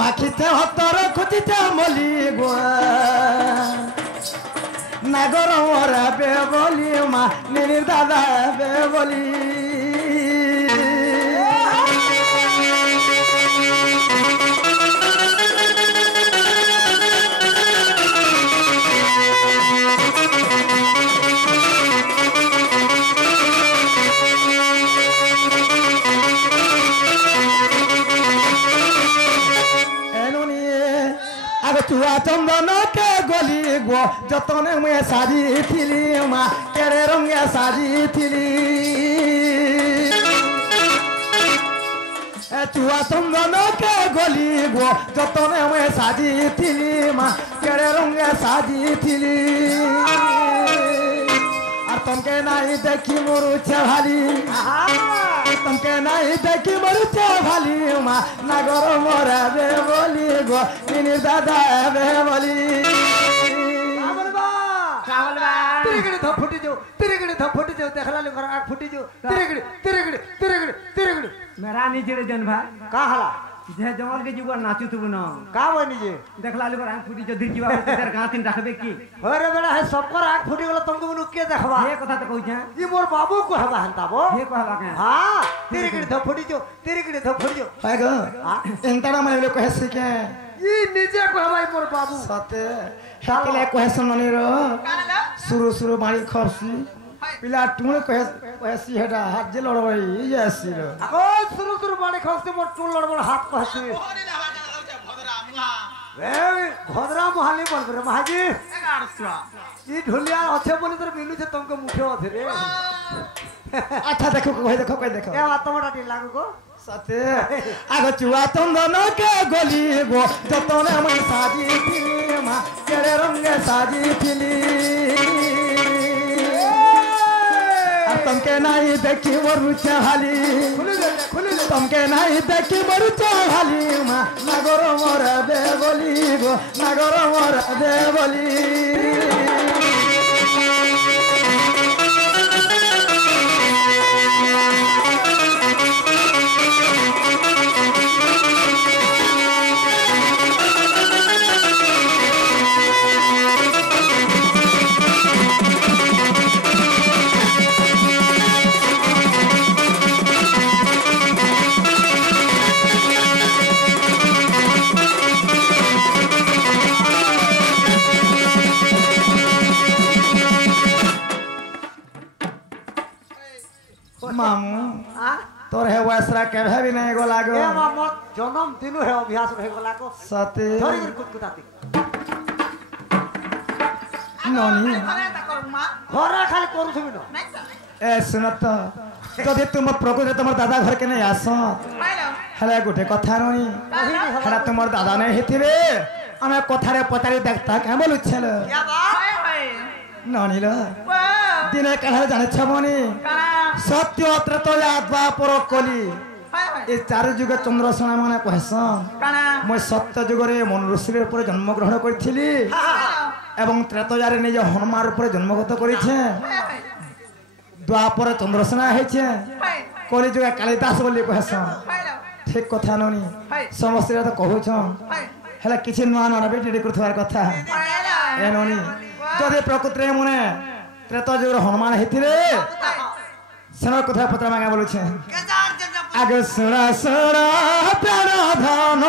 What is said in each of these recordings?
মাখিতে হতর খুঁজিতে মলি গো নাগর মরাবে বলি মা নির দাদা বে বলি चुआ चंदन के गली गो जतने में साजी थिली माँ केरे रंगे साजी थिली चुआ चंदन के गली गो जतने में साजी थिली माँ केरे रंगे साजी थिली और तुमके नहीं देखी मोरू चढ़ाली तुमके नहीं देखी मोरू चढ़ाली माँ नागर मोरा बे बोली गो निर दादा बे बोली तिरगड़ी धप फुटी जो देखला ले आग फुटी जो तिरगड़ी मेरा नीचे जन भाई का हला जे जंगल के जुगर नाचू तू न का बनी जे देखला ले आग फुटी जो धीर जीवा तेर गातिन रखबे की अरे बेटा है सबकर आग फुटी गेल तुमको मनु के देखबा ये कथा त कहू छ ई मोर बाबू को हवा हंताबो ये कहबा के हां तिरगड़ी धप फुटी जो पागो इंतरा में ले कहसी के ई निजे को हवाई मोर बाबू सते हाकले कहसन मनी रो शुरू बाड़ी खरसी पिला टुण कहसी हेडा हाथ जे लड़बई जैसी रो ओ शुरू बाड़ी खरसी मोर टुण लड़बड़ हाथ कहसी ए घोदरा मोहाली बोल रे महाजी ई ढोलिया अच्छे बोली तर मिलु छे तुमको मुखे अथे रे अच्छा देखो कोई देखो ए आत्मटा टी लागो को सते आगो चुआ चंदन के गली गो जतने में साजी थिली माँ केरे रंगे साजी थिली तुमके नहीं देखी मोरू चढ़ाली तुमके नहीं देखी मोरू चढ़ाली माँ नागर मोरा बे बोली गो नागर मोरा बे बोली मामू तोर है वैसरा केभे भी नहीं गो लागो ए मामा जन्म दिनु है अभ्यास रहे गो लागो सते थोड़ी देर कुटकुटाती ननी घरा खाली करू छबि न ए सुनत जदि तुम प्रकृति तुम दादा घर के नहीं आस हेले गोटे कथा ननी हेला तुम दादा नहीं हेतिबे हमें कथारे पचारी देखता के बोलु छल क्या बात ननी ल दिने कहे जाने छबनी सत्य त्रेतया द्वापर कली ए चार जुग चंद्रसेना माने कहसन मैं सत्य जुगरे मनुष्य ऊपर जन्म ग्रहण करिथिली एवं त्रेतया रे निज हनुमान ऊपर जन्मगत करिछे द्वापर चंद्रसेना हेछे कली जुग कालिदास बोली कहसन ठीक कथा ननी समस्त तो कहउछन हेला किछि नुआ नुआ बेटी करथवार कथा ए ननी जदि प्रकृति रे मने त्रेता जुग हनुमान हेतिले सेना कथा पत्र मांगा बोलु छे आगे सुना सुना प्राण धन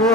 गो